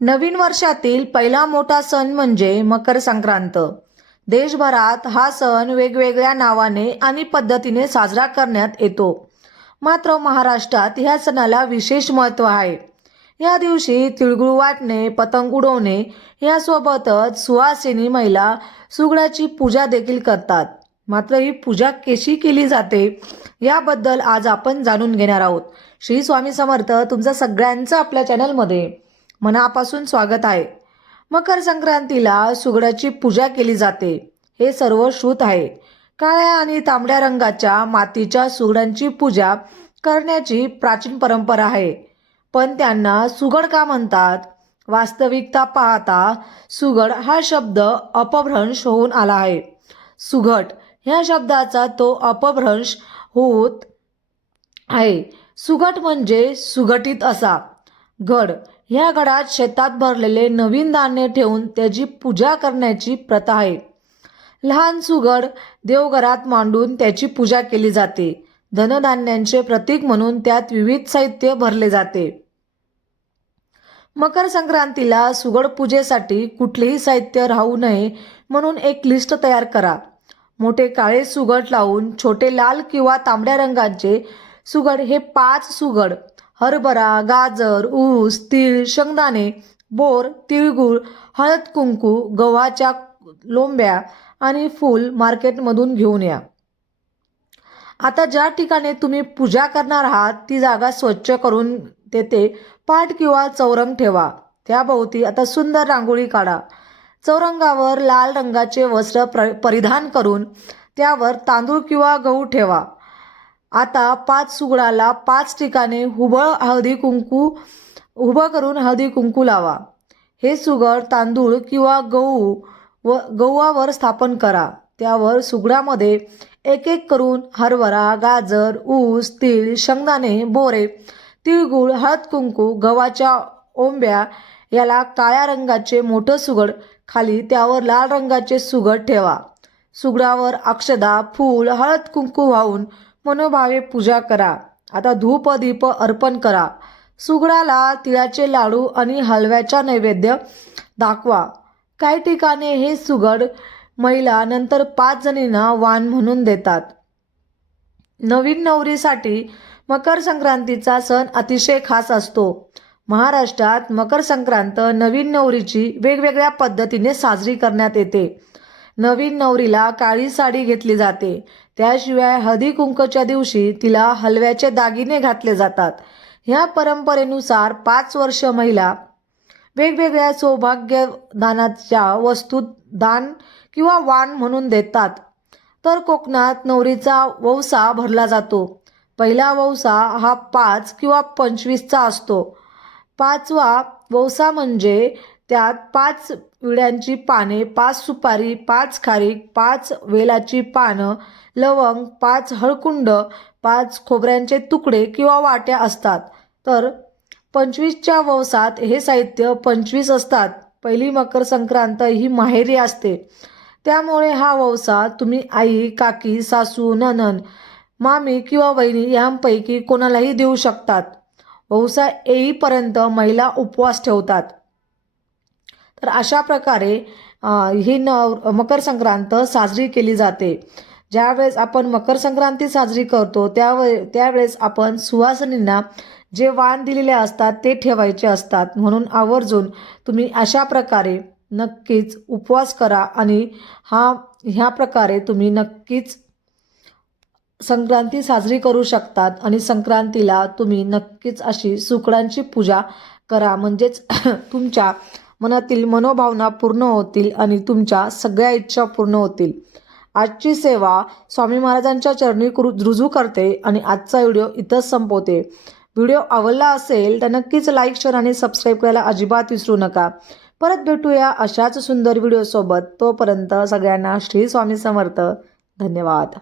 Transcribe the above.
नवीन वर्षातील पहिला मोठा सण म्हणजे मकर संक्रांत. देशभरात हा सण वेगवेगळ्या नावाने आणि पद्धतीने साजरा करण्यात येतो. मात्र महाराष्ट्रात ह्या सणाला विशेष महत्त्व आहे. या दिवशी तिळगुळ वाटणे, पतंग उडवणे यासोबतच सुवासिनी महिला सुगडाची पूजा देखील करतात. मात्र ही पूजा कशी केली जाते याबद्दल आज आपण जाणून घेणार आहोत. श्री स्वामी समर्थ. तुमचं सगळ्यांचं आपल्या चॅनलमध्ये मनापासून स्वागत आहे. मकर संक्रांतीला सुगडाची पूजा केली जाते हे सर्व श्रुत आहे. काळ्या आणि तांबड्या रंगाच्या मातीच्या सुगडांची पूजा करण्याची प्राचीन परंपरा आहे. पण त्यांना सुगड का म्हणतात? वास्तविकता पाहता सुगड हा शब्द अपभ्रंश होऊन आला आहे. सुगट ह्या शब्दाचा तो अपभ्रंश होत आहे. सुगट म्हणजे सुगटीत असा गड. ह्या गडात शेतात भरलेले नवीन धान्य ठेवून त्याची पूजा करण्याची प्रथा आहे. लहान सुगड देवघरात मांडून त्याची पूजा केली जाते. धनधान्यांचे प्रतीक म्हणून त्यात विविध साहित्य भरले जाते. मकर संक्रांतीला सुगड पूजेसाठी कुठलेही साहित्य राहू नये म्हणून एक लिस्ट तयार करा. मोठे काळे सुगड लावून छोटे लाल किंवा तांबड्या रंगाचे सुगड हे 5 सुगड, हरभरा, गाजर, ऊस, तीळ, शेंगदाणे, बोर, तिळगुळ, हळद कुंकू, गव्हाच्या लोंब्या आणि फूल मार्केटमधून घेऊन या. आता ज्या ठिकाणी तुम्ही पूजा करणार आहात ती जागा स्वच्छ करून तेथे पाट किंवा चौरंग ठेवा. त्याभोवती आता सुंदर रांगोळी काढा. चौरंगावर लाल रंगाचे वस्त्र परिधान करून त्यावर तांदूळ किंवा गहू ठेवा. आता 5 सुगडाला 5 ठिकाणी उभं करून हळदी कुंकू लावा. हे सुगड तांदूळ किंवा गव्हावर स्थापन करा. त्यावर सुगडामध्ये एक एक करून हरभरा, गाजर, ऊस, तीळ, शेंगदाणे, बोरे, तिळगुळ, हळद कुंकू, गव्हाच्या ओंब्या याला काळ्या रंगाचे मोठं सुगड, खाली त्यावर लाल रंगाचे सुगड ठेवा. सुगडावर अक्षदा, फूल, हळद कुंकू वाहून मनोभावे पूजा करा. आता धूप दीप अर्पण करा. सुगडाला तिळाचे लाडू आणि हलव्याचा नैवेद्य दाखवा. काही ठिकाणी हे सुगड महिला नंतर 5 जणींना वाण म्हणून देतात. नवीन नवरीसाठी मकर संक्रांतीचा सण अतिशय खास असतो. महाराष्ट्रात मकर संक्रांत नवीन नवरीची वेगवेगळ्या पद्धतीने साजरी करण्यात येते. नवीन नवरीला काळी साडी घेतली जाते. त्याशिवाय हळदी कुंकूच्या दिवशी तिला हलव्याचे दागिने घातले जातात. ह्या परंपरेनुसार 5 वर्ष महिला वेगवेगळ्या सौभाग्यदानाच्या वस्तू दान किंवा वाण म्हणून देतात. तर कोकणात नवरीचा वौसा भरला जातो. पहिला वौसा हा 5 किंवा 25चा असतो. 5वा वौसा म्हणजे त्यात 5 विड्यांची पाने, 5 सुपारी, 5 खारीक, 5 वेलाची पानं, लवंग, 5 हळकुंड, 5 खोबऱ्यांचे तुकडे किंवा वाट्या असतात. तर 25च्या वौसात हे साहित्य 25 असतात. पहिली मकर संक्रांत ही माहेरी असते. त्यामुळे हा वौसा तुम्ही आई, काकी, सासू, नणंद, मामी किंवा वहिनी यांपैकी कोणालाही देऊ शकतात. वौसा येईपर्यंत महिला उपवास ठेवतात. तर अशा प्रकारे ही मकर संक्रांत साजरी केली जाते. ज्यावेळेस आपण मकर संक्रांती साजरी करतो त्यावेळेस आपण सुवासिनींना जे वाण दिलेले असतात ते ठेवायचे असतात. म्हणून आवर्जून तुम्ही अशा प्रकारे नक्कीच उपवास करा आणि ह्या प्रकारे तुम्ही नक्कीच संक्रांती साजरी करू शकतात. आणि संक्रांतीला तुम्ही नक्कीच अशी सुगडांची पूजा करा. म्हणजेच तुमच्या मनातील मनोभावना पूर्ण होतील आणि तुमच्या सगळ्या इच्छा पूर्ण होतील. आजची सेवा स्वामी महाराजांच्या चरणी रुजू करते आणि आजचा व्हिडिओ इथंच संपवते. व्हिडिओ आवडला असेल तर नक्कीच लाईक, शेअर आणि सबस्क्राईब करायला अजिबात विसरू नका. परत भेटूया अशाच सुंदर व्हिडिओसोबत. तोपर्यंत सगळ्यांना श्री स्वामी समर्थ. धन्यवाद.